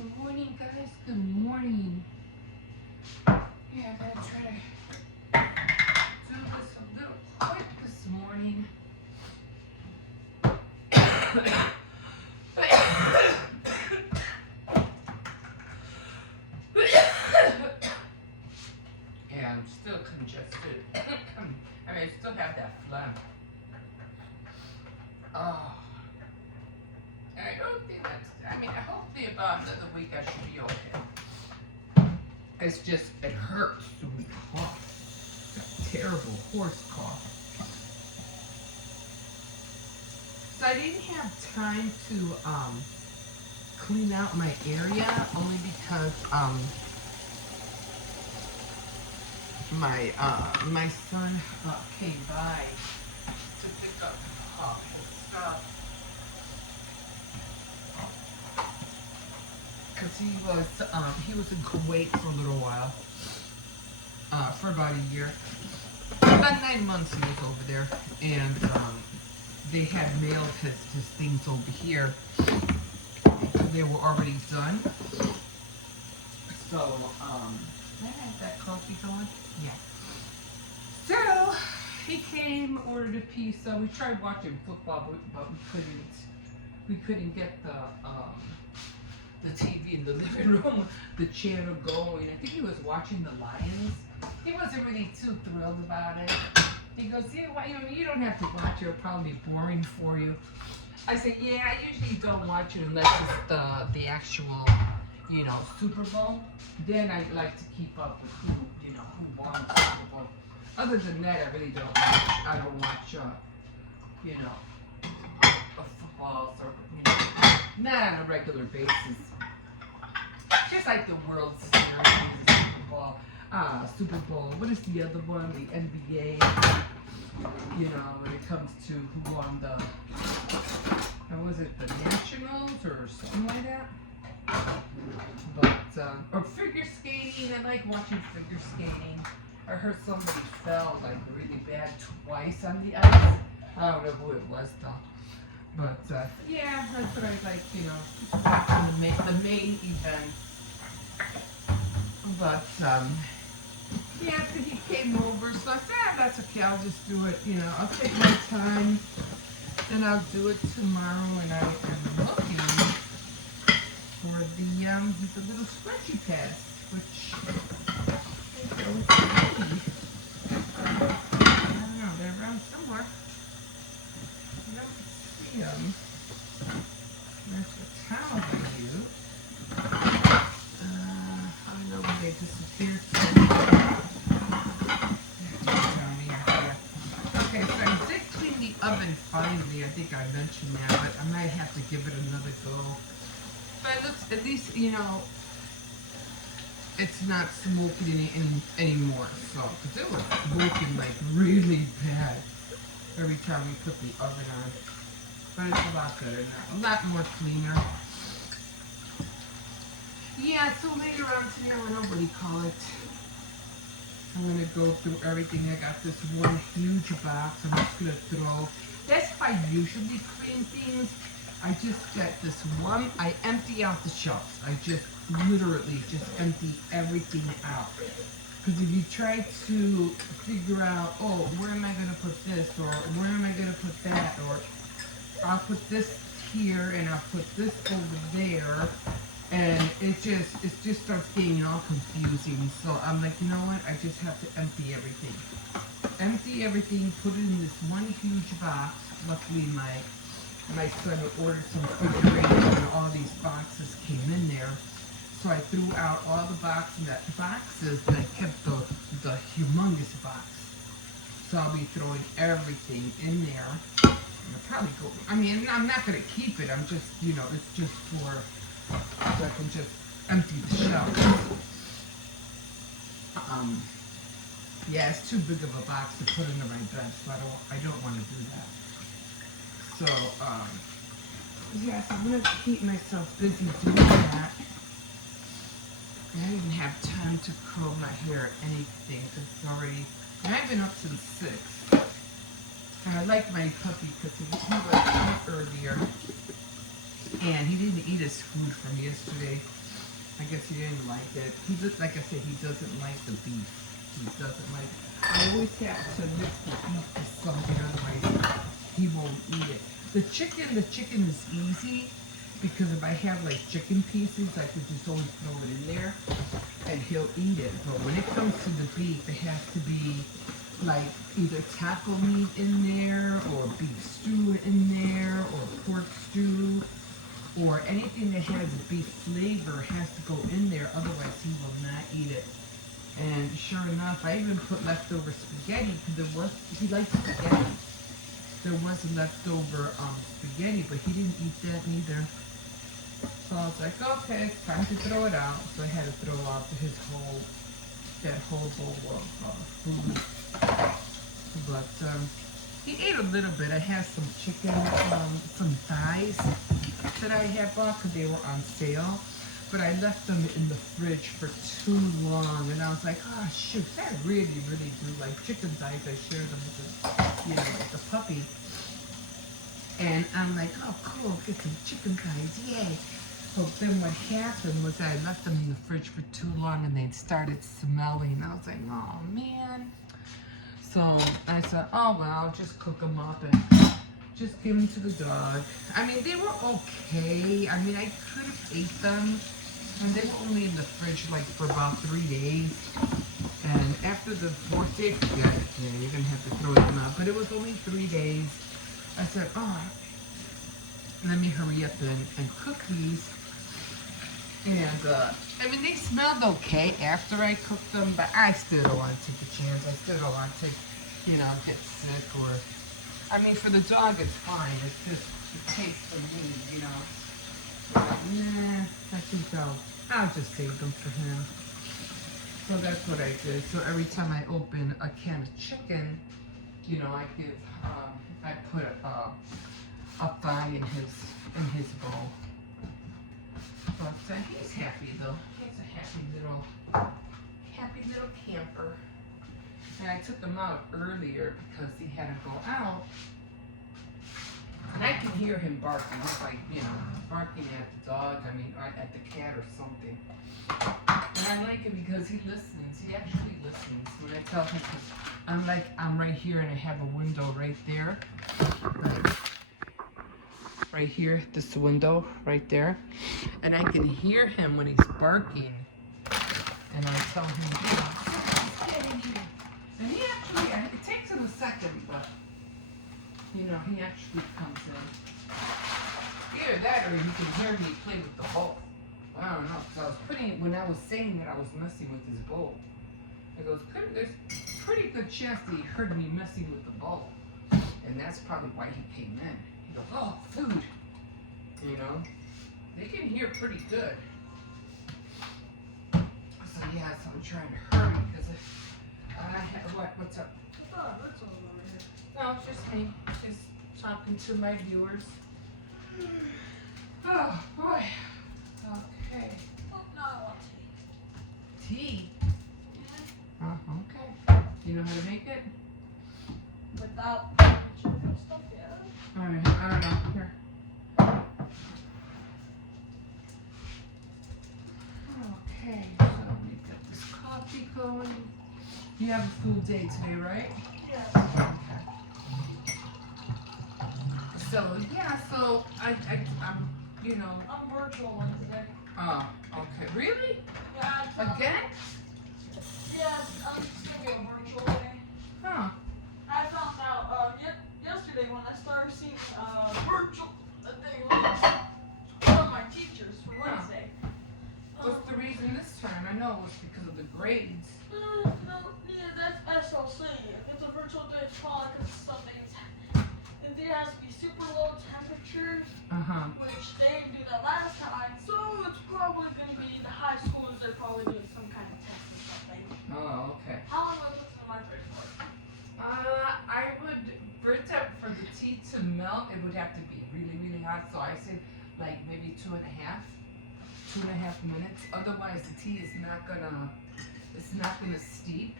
Good morning, guys. Good morning. Yeah, I'm gonna try to do this a little quick this morning. Yeah, I'm still congested. I mean, I still have that phlegm. Oh, I don't think that's. I mean, hopefully about another week I should be okay. It's just it hurts to me cough. That terrible horse cough. So I didn't have time to clean out my area only because my son came by to pick up his stuff because he was in Kuwait for a little while, for about a year, about 9 months he was over there, and they had mailed his things over here. They were already done. So can I have that coffee going? Yeah. So he came, ordered a pizza. We tried watching football, but we couldn't get the TV in the living room, the channel going. I think he was watching the Lions. He wasn't really too thrilled about it. He goes, yeah, well, you don't have to watch it. It'll probably be boring for you. I said, yeah, I usually don't watch it unless it's the actual, Super Bowl. Then I like to keep up with who won the Super Bowl. Other than that, I really don't watch. I don't watch, footballs or, not on a regular basis. Just like the World Series, Super Bowl. What is the other one? The NBA. When it comes to who won was it the Nationals or something like that? But, or figure skating. I like watching figure skating. I heard somebody fell like really bad twice on the ice. I don't know who it was though. But, yeah, that's what I like, watching the main event. But, yeah, so he came over, so I said, that's okay, I'll just do it, I'll take my time, and I'll do it tomorrow, and I am looking for the little scrunchie pads, which, I don't know, they're around somewhere. I don't see them. There's the towel I use. I don't know where they disappeared to. Okay, so I did clean the oven finally. I think I mentioned that, but I might have to give it another go. But it looks, at least, it's not smoking anymore. So, because it was smoking like really bad every time we put the oven on. But it's a lot better now. A lot more cleaner. Yeah, so later on today, I don't know what do you call it. I'm going to go through everything. I got this one huge box. I'm just going to throw. That's how I usually clean things. I just get this one. I empty out the shelves. I just literally just empty everything out. Because if you try to figure out, oh, where am I going to put this? Or where am I going to put that? Or I'll put this here and I'll put this over there. And it just starts getting all confusing. So I'm like, you know what? I just have to empty everything. Empty everything, put it in this one huge box. Luckily, my son ordered some refrigerators and all these boxes came in there. So I threw out all the boxes, and I kept the humongous box. So I'll be throwing everything in there. And I'll probably go, I'm not going to keep it. I'm just, it's just for... so I can just empty the shelf. Yeah, it's too big of a box to put into my bed, so I don't want to do that. So, yes, I'm gonna keep myself busy doing that. I don't even have time to curl my hair or anything, because it's already, I've been up since 6. And I like my puppy because he was out earlier. And he didn't eat his food from yesterday. I guess he didn't like it. He just, like I said, he doesn't like the beef. He doesn't like. I always have to mix the beef with something, otherwise he won't eat it. The chicken is easy because if I have like chicken pieces, I could just always throw it in there and he'll eat it. But when it comes to the beef, it has to be like either taco meat in there or beef stew in there or pork stew or anything that has a beef flavor has to go in there, otherwise he will not eat it. And sure enough, I even put leftover spaghetti because he likes spaghetti. There was leftover spaghetti, but he didn't eat that neither. So I was like, okay, it's time to throw it out. So I had to throw out that whole bowl of food. But he ate a little bit. I had some chicken, some thighs that I had bought because they were on sale. But I left them in the fridge for too long. And I was like, oh, shoot, I really, really do like chicken thighs. I shared them with the puppy. And I'm like, oh, cool, get some chicken thighs, yay. So then what happened was I left them in the fridge for too long and they started smelling. I was like, oh, man. So I said, oh, well, I'll just cook them up and just give them to the dog. I mean, they were okay. I mean, I could have ate them. And they were only in the fridge like for about 3 days. And after the 4th day, forget it. Yeah, you're going to have to throw them out. But it was only 3 days. I said, oh, let me hurry up and cook these. And, I mean, they smelled okay after I cooked them, but I still don't want to take a chance. I still don't want to, get sick or, I mean, for the dog, it's fine. It's just the taste for me, Nah, I think I'll just save them for him. So that's what I did. So every time I open a can of chicken, I give, I put a thigh in his bowl. But he's happy though. He's a happy little camper. And I took him out earlier because he had to go out. And I can hear him barking. It's like, barking at the dog, or at the cat or something. And I like it because he listens. He actually listens. When I tell him, I'm right here and I have a window right there. Right here, this window right there. And I can hear him when he's barking. And I tell him, get in here. And he actually, it takes him a second, but, he actually comes in. Either that or he can hear me play with the bowl. I don't know, because when I was saying that I was messing with his bowl, I goes, there's a pretty good chance that he heard me messing with the bowl. And that's probably why he came in. He goes, oh, food. They can hear pretty good. So yeah, so I'm trying to hurry because what's up? Oh, that's all over here. No, it's just me. Just talking to my viewers. Oh, boy. Okay. Oh, no, I want tea. Tea? Yeah. Oh, okay. You know how to make it? Without sugar stuff, yeah. Alright, I don't know. Here. Okay, so let me get this coffee going. You have a full day today, right? Yes. Okay. So yeah, so I'm I'm virtual one today. Oh, okay. Really? Yeah. Again? Yes, I'm just gonna be a virtual day. Huh. I found out yesterday when I started seeing virtual thing from my teachers for Wednesday. What's the reason this time? I know it was because of the grades. No, that's SLC. If it's a virtual day, it's probably because something is if there has to be super low temperatures, which they didn't do that last time, so it's probably going to be the high schools. They're probably doing some kind of test or something. Oh, okay. How long was this in my fridge for? I would, for the tea to melt, it would have to be really, really hot. So I said like maybe 2.5 minutes. Otherwise, the tea is not gonna steep,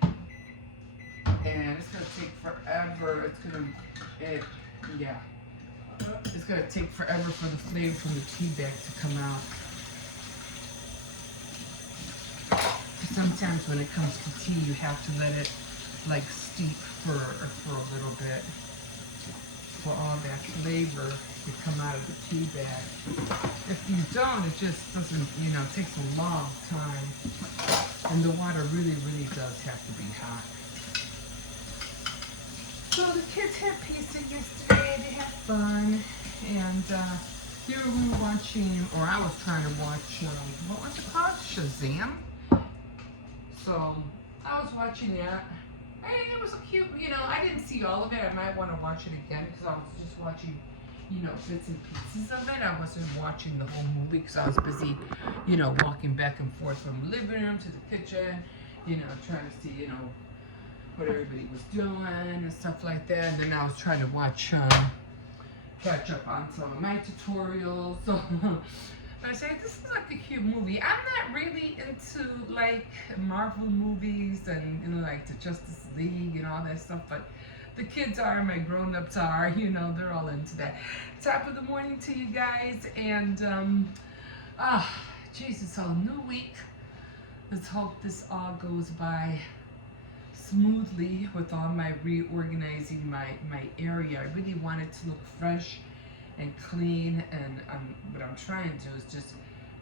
and it's gonna take forever. It's gonna take forever for the flavor from the tea bag to come out. sometimes when it comes to tea, you have to let it like steep for a little bit, for all that flavor to come out of the tea bag. If you don't, it just doesn't, you know, it takes a long time. And the water really, really does have to be hot. So the kids had pizza yesterday, they had fun, and here we were watching, or I was trying to watch, what was it called? Shazam? So I was watching that. Hey, it was cute, you know, I didn't see all of it. I might want to watch it again because I was just watching, you know, bits and pieces of it. I wasn't watching the whole movie because I was busy, you know, walking back and forth from the living room to the kitchen, you know, trying to see, you know, what everybody was doing and stuff like that. And then I was trying to watch, catch up on some of my tutorials. So I said, this is like a cute movie. I'm not really into like Marvel movies and, you know, like the Justice League and all that stuff, but the kids are, my grown-ups are, you know, they're all into that. Top of the morning to you guys, and Jesus, so new week. Let's hope this all goes by smoothly with all my reorganizing my area. I really want it to look fresh and clean, and what I'm trying to do is just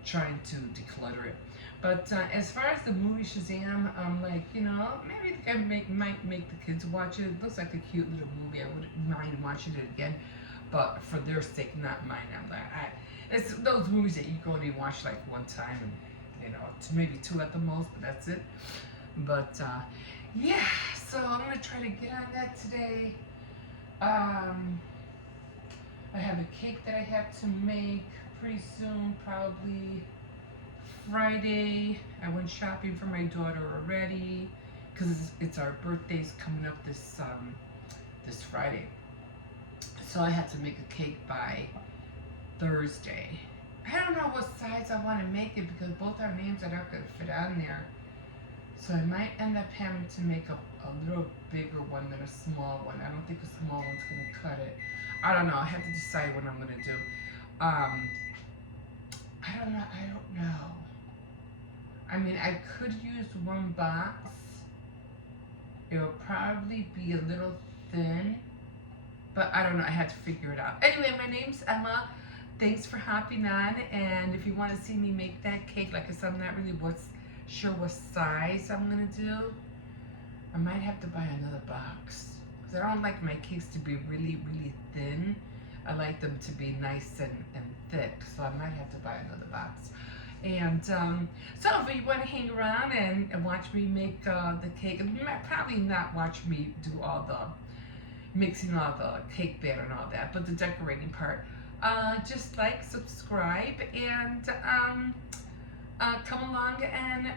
trying to declutter it. But as far as the movie Shazam, I'm like, you know, maybe I might make the kids watch it. It looks like a cute little movie. I wouldn't mind watching it again, but for their sake, not mine. I'm like, it's those movies that you go and you watch like one time, and you know, maybe two at the most, but that's it. But yeah, so I'm gonna try to get on that today. I have a cake that I have to make pretty soon, probably Friday. I went shopping for my daughter already because it's our birthdays coming up this Friday. So I have to make a cake by Thursday. I don't know what size I want to make it because both our names are not going to fit on there. So I might end up having to make a little bigger one than a small one. I don't think a small one's going to cut it. I don't know. I have to decide what I'm going to do. I don't know. I mean, I could use one box. It will probably be a little thin. But I don't know. I had to figure it out. Anyway, my name's Emma. Thanks for hopping on. And if you want to see me make that cake, like I said, I'm not really sure what size I'm going to do. I might have to buy another box. Because I don't like my cakes to be really, really thin. I like them to be nice and thick. So I might have to buy another box. And so if you want to hang around and watch me make the cake, you might probably not watch me do all the mixing all the cake batter and all that, but the decorating part, just like, subscribe, and come along and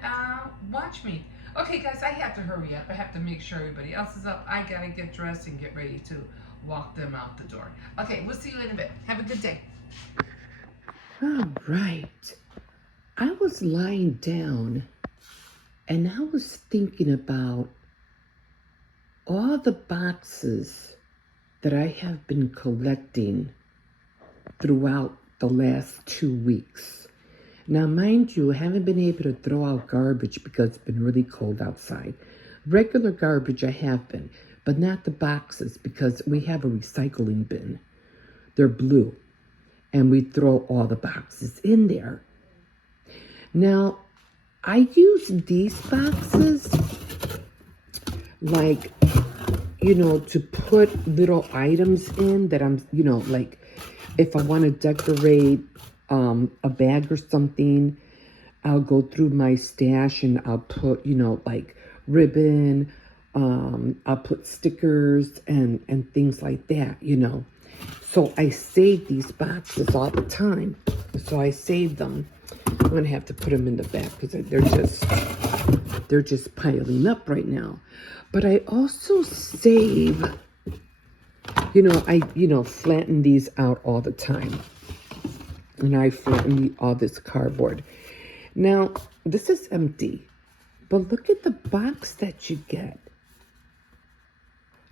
watch me. Okay guys, I have to hurry up. I have to make sure everybody else is up. I gotta get dressed and get ready to walk them out the door. Okay, we'll see you in a bit. Have a good day. All right. I was lying down and I was thinking about all the boxes that I have been collecting throughout the last 2 weeks. Now, mind you, I haven't been able to throw out garbage because it's been really cold outside. Regular garbage I have been, but not the boxes because we have a recycling bin. They're blue, and we throw all the boxes in there. Now, I use these boxes like, you know, to put little items in that I'm, you know, like if I want to decorate a bag or something, I'll go through my stash and I'll put, you know, like ribbon, I'll put stickers and things like that, you know. So I save these boxes all the time. So I save them. I'm going to have to put them in the back because they're just piling up right now. But I also save, you know, I flatten these out all the time. And I flatten all this cardboard. Now, this is empty. But look at the box that you get.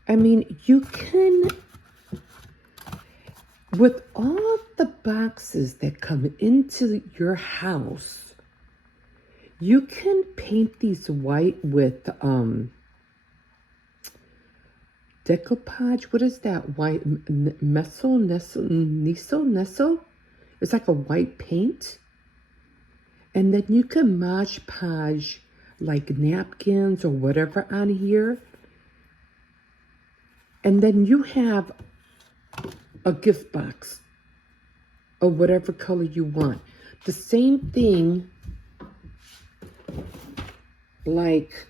I mean, you can, with all the boxes that come into your house, You can paint these white with decoupage. What is that white? Neso? It's like a white paint. And then you can Mod Podge like napkins or whatever on here. And then you have a gift box of whatever color you want. The same thing like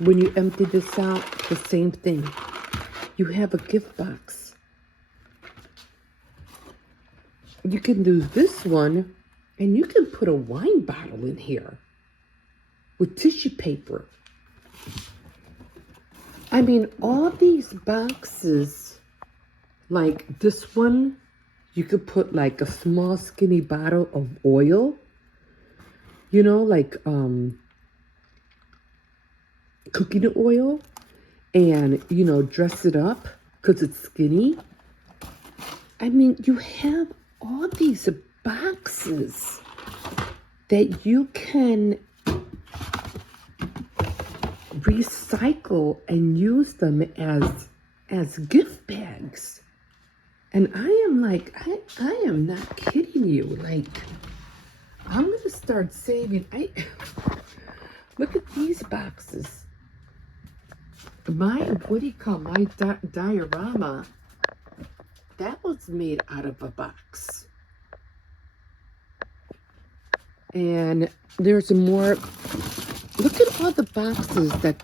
when you empty this out, the same thing. You have a gift box. You can do this one, and you can put a wine bottle in here with tissue paper. I mean, all these boxes, like this one, you could put like a small skinny bottle of oil, you know, like cooking oil, and, you know, dress it up because it's skinny. I mean, you have all these boxes that you can recycle and use them as gift bags. And I am like, I am not kidding you. Like, I'm gonna start saving. Look at these boxes. My, what do you call my diorama? That was made out of a box. And there's more. Look at all the boxes that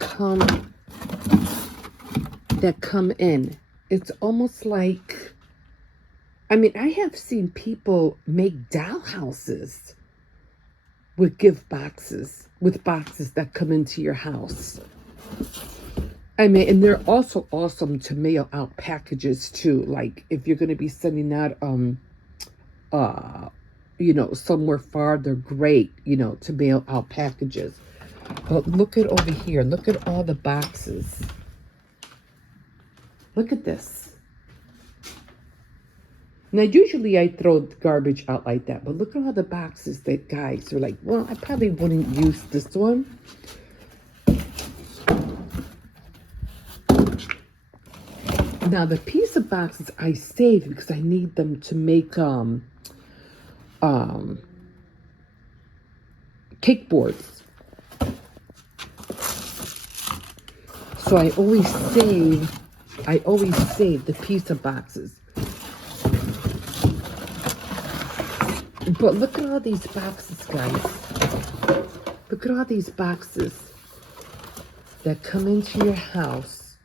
come in. It's almost like, I mean, I have seen people make doll houses with gift boxes, with boxes that come into your house. I mean, and they're also awesome to mail out packages too. Like if you're going to be sending out, you know, somewhere far, they're great, you know, to mail out packages. But look at over here. Look at all the boxes. Look at this. Now, usually I throw garbage out like that, but look at all the boxes that guys are like, well, I probably wouldn't use this one. Now, the piece of boxes I saved because I need them to make cake boards. So I always save the pizza boxes. But look at all these boxes, guys. Look at all these boxes that come into your house.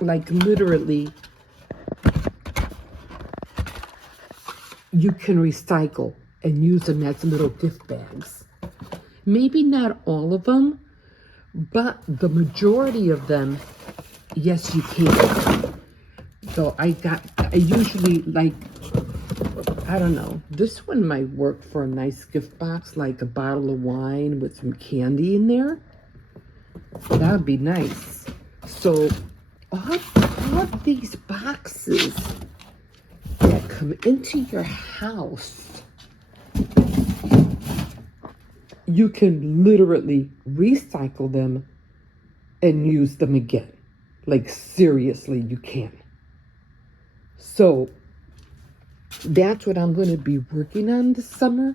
Like literally, you can recycle and use them as little gift bags. Maybe not all of them, but the majority of them, yes, you can. So I usually like, I don't know, this one might work for a nice gift box, like a bottle of wine with some candy in there. That would be nice. So all of these boxes that come into your house, you can literally recycle them and use them again. Like seriously, you can. So that's what I'm going to be working on this summer.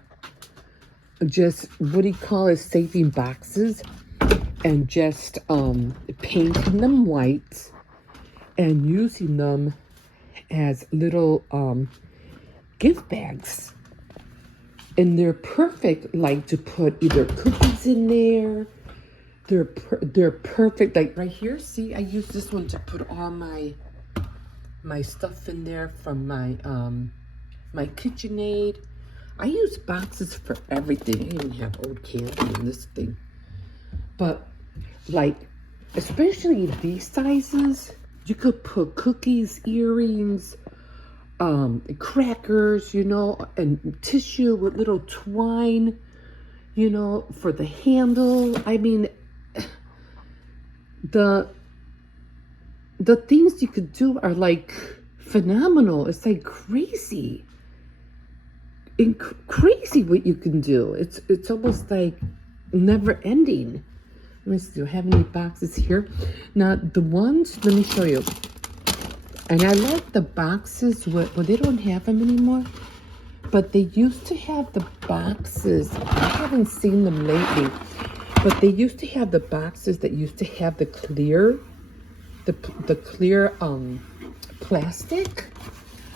Just, what do you call it, saving boxes and just painting them white and using them as little gift bags. And they're perfect, like to put either cookies in there. They're perfect. Like right here, see, I use this one to put all my stuff in there from my my KitchenAid. I use boxes for everything. I even have old candy in this thing. But like, especially these sizes, you could put cookies, earrings, crackers, you know, and tissue with little twine, you know, for the handle. I mean, the things you could do are like phenomenal. It's like crazy. crazy what you can do. It's almost like never ending. Let me see, do I have any boxes here? Now the ones, let me show you. And I like the boxes, well they don't have them anymore, but they used to have the boxes. I haven't seen them lately, but they used to have the boxes that used to have the clear plastic.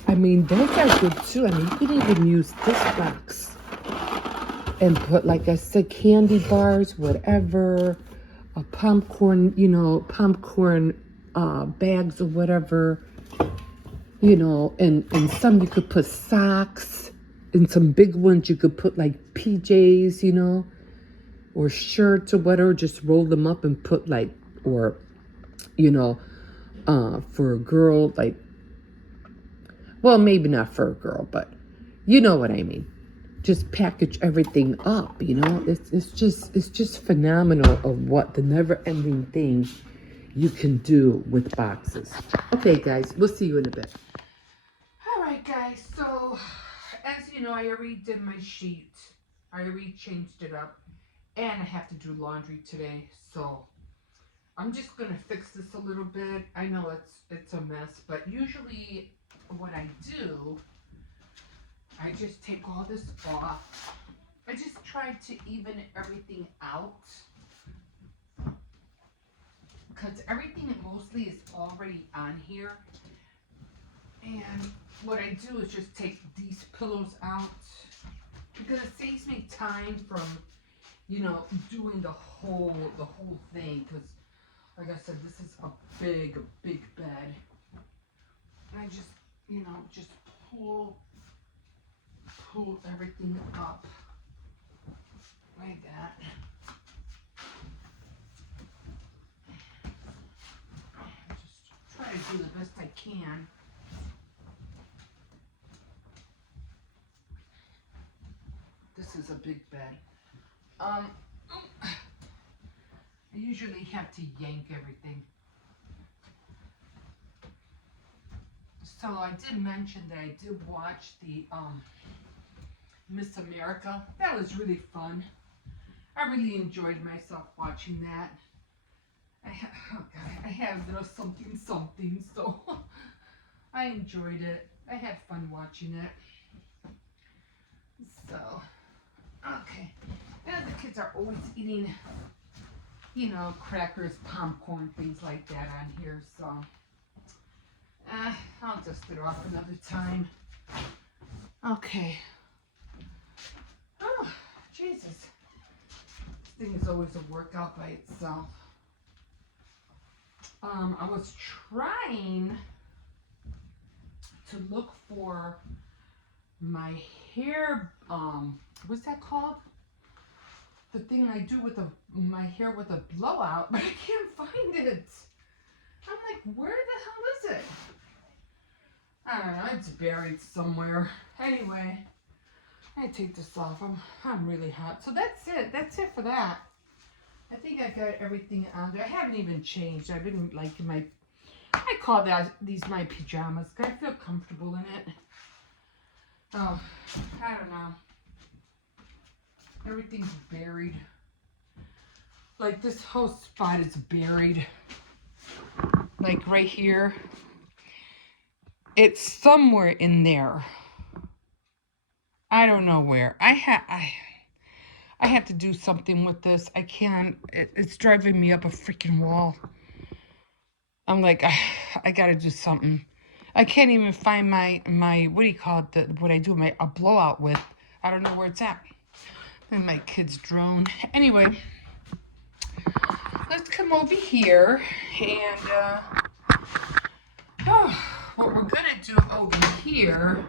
I mean, those are good too. I mean, you can even use this box and put, like I said, candy bars, whatever, popcorn, popcorn bags or whatever, and some you could put socks, and some big ones you could put like PJs, or shirts or whatever. Just roll them up and put for a girl, well, maybe not for a girl, but you know what I mean. Just package everything up, It's just phenomenal of what the never-ending thing you can do with boxes. Okay, guys, we'll see you in a bit. All right, guys. So, as you know, I already did my sheet. I already changed it up, and I have to do laundry today. So, I'm just gonna fix this a little bit. I know it's a mess, but usually what I do, I just take all this off. I just try to even everything out, because everything mostly is already on here. And what I do is just take these pillows out, because it saves me time from doing the whole thing, because like I said, this is a big bed. And I just just pull everything up like that. Just try to do the best I can. This is a big bed. I usually have to yank everything. So I did mention that I did watch the Miss America. That was really fun. I really enjoyed myself watching that. I have a little something, so I enjoyed it. I had fun watching it. So, okay. And the kids are always eating, crackers, popcorn, things like that on here, so I'll dust it off another time. Okay. Oh, Jesus. This thing is always a workout by itself. I was trying to look for my hair, what's that called? The thing I do with my hair with a blowout, but I can't find it. I'm like, where the hell is it? I don't know, it's buried somewhere. Anyway, I take this off. I'm really hot. So that's it. That's it for that. I think I got everything on there. I haven't even changed. I've been liking I call these my pajamas. I feel comfortable in it. Oh, I don't know. Everything's buried. Like this whole spot is buried. Like right here. It's somewhere in there. I don't know where. I have to do something with this. I can't. It's driving me up a freaking wall. I'm like, I gotta do something. I can't even find my what do you call it? What I do a blowout with. I don't know where it's at. And my kid's drone. Anyway, let's come over here and what we're gonna do over here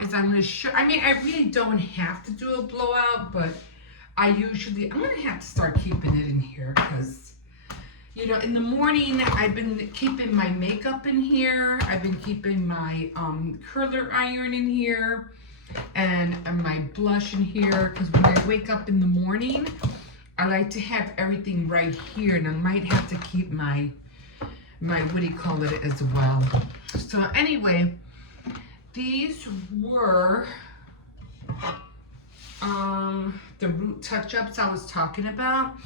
is I'm gonna show. I mean, I really don't have to do a blowout, but I'm gonna have to start keeping it in here because, in the morning I've been keeping my makeup in here. I've been keeping my curler iron in here and my blush in here, because when I wake up in the morning, I like to have everything right here, and I might have to keep my what do you call it as well. So anyway, these were the root touch-ups I was talking about.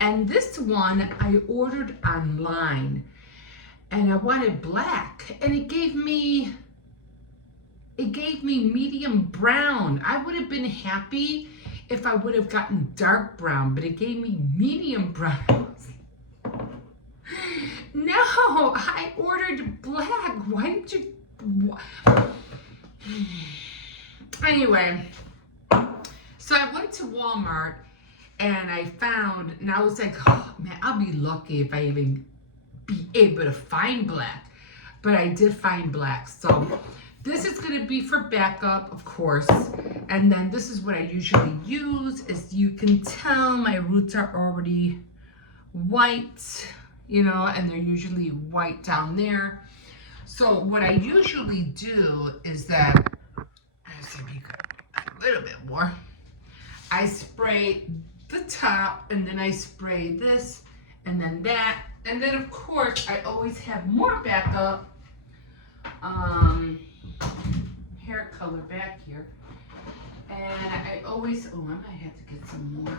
And this one I ordered online, and I wanted black, and it gave me medium brown. I would have been happy if I would have gotten dark brown, but it gave me medium brown. No, I ordered black. Why did you? Anyway, so I went to Walmart and I found, and I was like, oh man, I'll be lucky if I even be able to find black. But I did find black. So this is going to be for backup, of course. And then this is what I usually use. As you can tell, my roots are already white, you know, and they're usually white down there. So what I usually do is that, let's see if you can, a little bit more. I spray the top, and then I spray this, and then that. And then, of course, I always have more backup. Hair color back here. And I always, oh, I might have to get some more.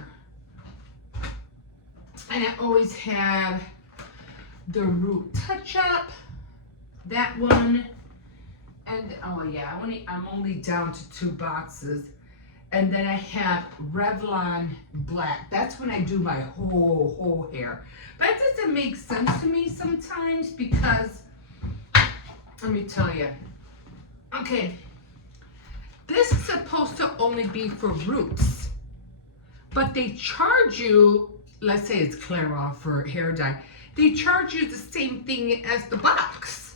And I always have the root touch-up, that one. And, oh yeah, I'm only down to 2 boxes. And then I have Revlon Black. That's when I do my whole hair. But it doesn't make sense to me sometimes because, let me tell you. Okay, this is supposed to only be for roots. But they charge you, let's say it's Clairol for hair dye. They charge you the same thing as the box.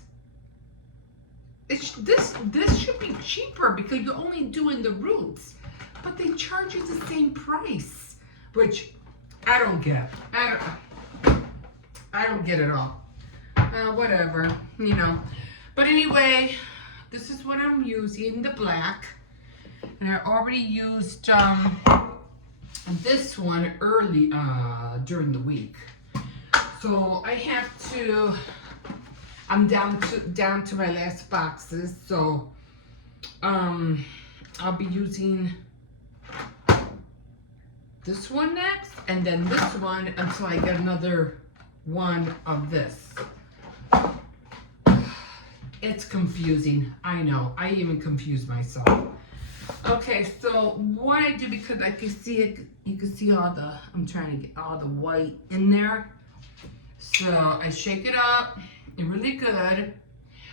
This should be cheaper because you're only doing the roots. But they charge you the same price, which I don't get. I don't get it all. Whatever, you know. But anyway, this is what I'm using, the black. And I already used this one early during the week. So I have to, I'm down to my last boxes. So I'll be using this one next, and then this one until I get another one of this. It's confusing, I know. I even confuse myself. Okay, so what I do, because I can see it, you can see all the, I'm trying to get all the white in there. So I shake it up, it's really good.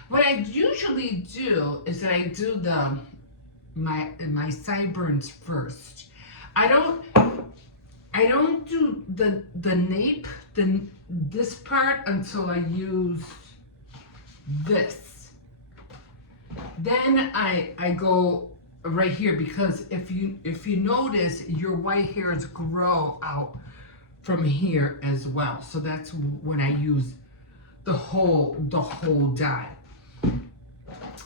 What I usually do is that I do my sideburns first. I don't do the nape, this part until I use this. Then I go right here, because if you notice, your white hairs grow out from here as well. So that's when I use the whole dye.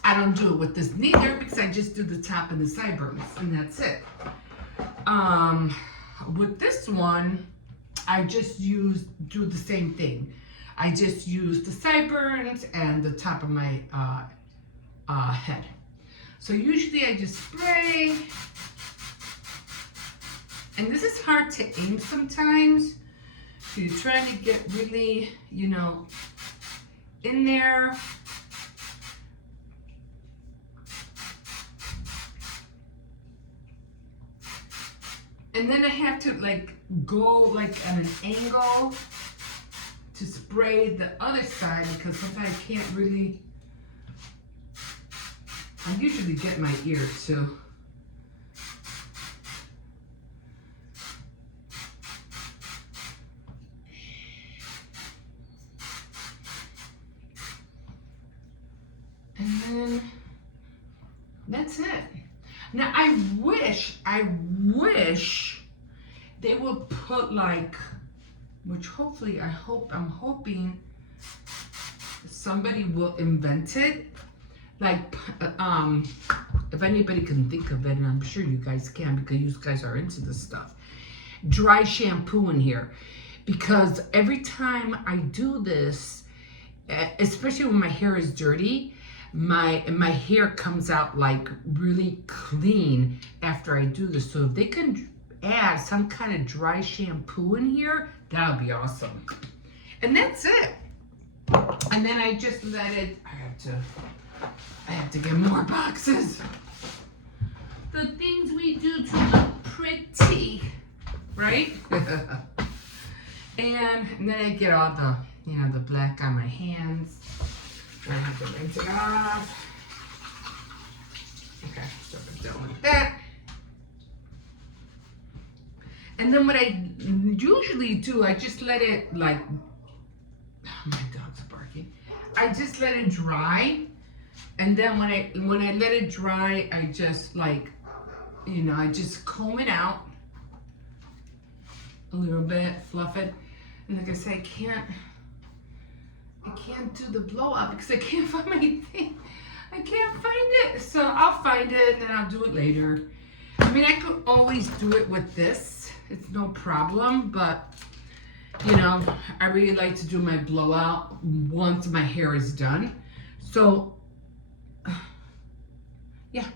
I don't do it with this neither, because I just do the top and the sideburns, and that's it. With this one, I just do the same thing. I just use the sideburns and the top of my head. So usually I just spray. And this is hard to aim sometimes. So you're trying to get really, you know, in there. And then I have to like go like at an angle to spray the other side, because sometimes I can't really, I usually get my ear too. And then that's it. Now I wish they would put like, which hopefully I'm hoping somebody will invent it. Like, if anybody can think of it, and I'm sure you guys can because you guys are into this stuff. Dry shampoo in here, because every time I do this, especially when my hair is dirty, my hair comes out like really clean after I do this. So if they can add some kind of dry shampoo in here, that'll be awesome. And that's it. And then I just let it, I have to get more boxes. The things we do to look pretty, right? and then I get all the, the black on my hands. I have to rinse it off. Okay, so I'm done with that. And then what I usually do, I just let it my dog's barking. I just let it dry. And then when I let it dry, I just I just comb it out a little bit, fluff it. And like I said, I can't do the blow up because I can't find my thing. I can't find it. So I'll find it and then I'll do it later. I mean, I could always do it with this. It's no problem, but I really like to do my blowout once my hair is done. So yeah,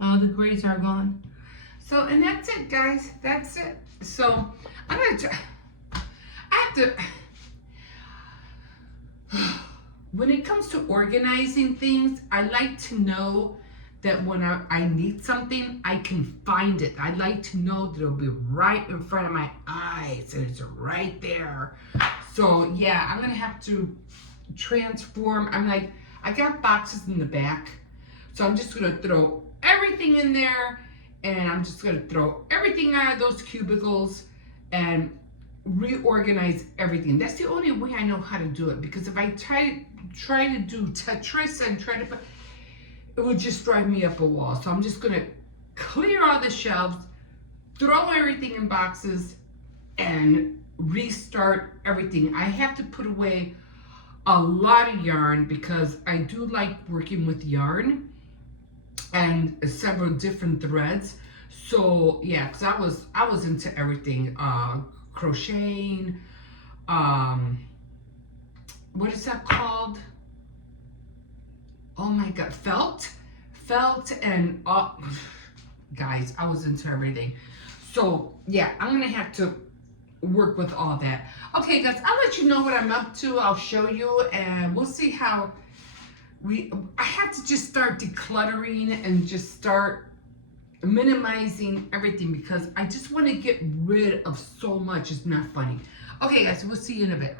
all the grays are gone. So, and that's it, guys. That's it. So I'm gonna try. I have to. When it comes to organizing things, I like to know that when I need something, I can find it. I like to know that it'll be right in front of my eyes and it's right there. So yeah, I'm gonna have to transform. I got boxes in the back, so I'm just gonna throw everything in there and I'm just gonna throw everything out of those cubicles and reorganize everything. That's the only way I know how to do it, because if I try to do Tetris and it would just drive me up a wall. So I'm just gonna clear all the shelves, throw everything in boxes, and restart everything. I have to put away a lot of yarn because I do like working with yarn and several different threads. So yeah, because I was into everything, crocheting, what is that called? Oh my God, felt, and guys, I was into everything. So yeah, I'm gonna have to work with all that. Okay, guys, I'll let you know what I'm up to. I'll show you, and we'll see how I have to just start decluttering and just start minimizing everything because I just want to get rid of so much. It's not funny. Okay, guys, we'll see you in a bit.